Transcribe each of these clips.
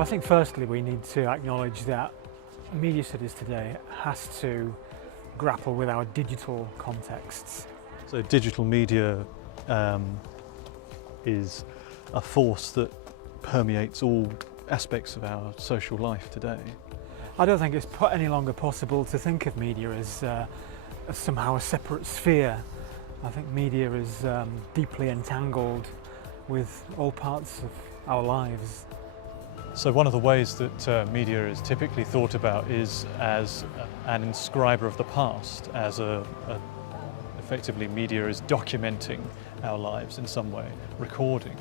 So I think firstly we need to acknowledge that media studies today has to grapple with our digital contexts. So digital media is a force that permeates all aspects of our social life today. I don't think it's any longer possible to think of media as somehow a separate sphere. I think media is deeply entangled with all parts of our lives. So one of the ways that media is typically thought about is as an inscriber of the past, as effectively media is documenting our lives in some way, recording,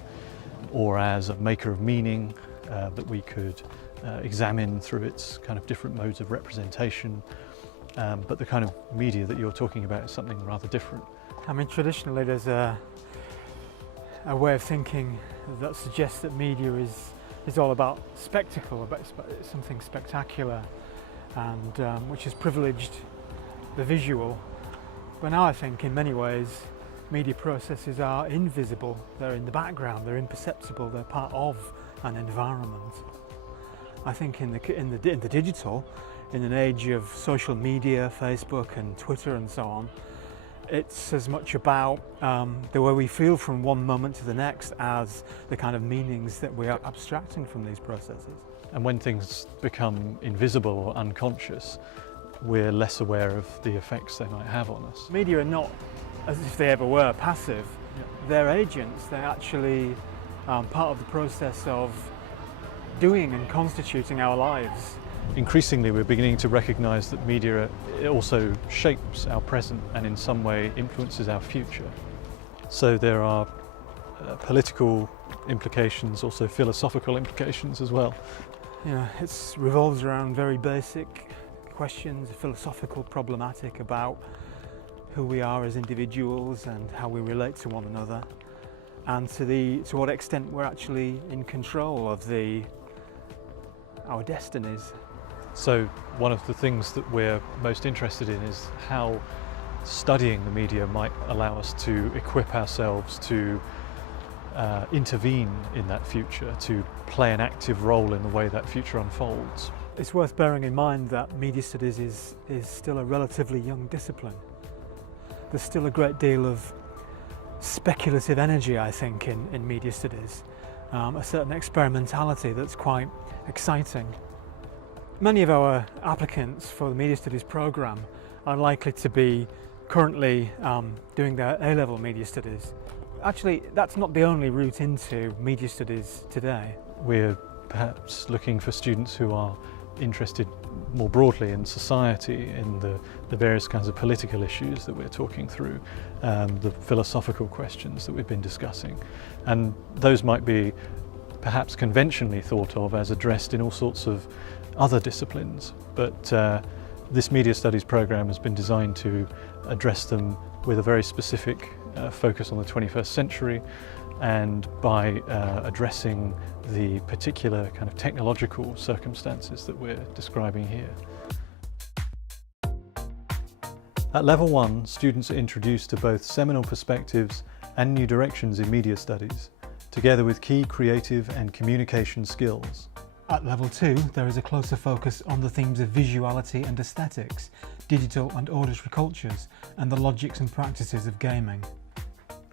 or as a maker of meaning that we could examine through its kind of different modes of representation. But the kind of media that you're talking about is something rather different. I mean, traditionally there's a way of thinking that suggests that media is all about spectacle, about something spectacular, and which has privileged the visual. But now I think in many ways media processes are invisible, they're in the background, they're imperceptible, they're part of an environment. I think in the digital, in an age of social media, Facebook and Twitter and so on, it's as much about the way we feel from one moment to the next as the kind of meanings that we are abstracting from these processes. And when things become invisible or unconscious, we're less aware of the effects they might have on us. Media are not, as if they ever were, passive. They're agents. They're actually part of the process of doing and constituting our lives. Increasingly, we're beginning to recognise that media also shapes our present and in some way influences our future. So there are political implications, also philosophical implications as well. It revolves around very basic questions, a philosophical problematic about who we are as individuals and how we relate to one another, and to what extent we're actually in control of our destinies. So one of the things that we're most interested in is how studying the media might allow us to equip ourselves to intervene in that future, to play an active role in the way that future unfolds. It's worth bearing in mind that media studies is still a relatively young discipline. There's still a great deal of speculative energy, I think, in media studies, a certain experimentality that's quite exciting. Many of our applicants for the media studies programme are likely to be currently doing their A-level media studies. Actually, that's not the only route into media studies today. We're perhaps looking for students who are interested more broadly in society, in the various kinds of political issues that we're talking through, the philosophical questions that we've been discussing. And those might be perhaps conventionally thought of as addressed in all sorts of other disciplines, but this media studies program has been designed to address them with a very specific focus on the 21st century, and by addressing the particular kind of technological circumstances that we're describing here. At Level 1, students are introduced to both seminal perspectives and new directions in media studies, together with key creative and communication skills. At Level 2, there is a closer focus on the themes of visuality and aesthetics, digital and auditory cultures, and the logics and practices of gaming.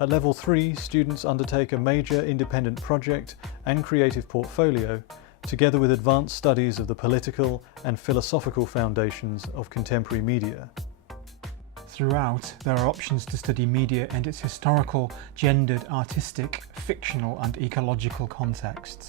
At Level 3, students undertake a major independent project and creative portfolio, together with advanced studies of the political and philosophical foundations of contemporary media. Throughout, there are options to study media and its historical, gendered, artistic, fictional and ecological contexts.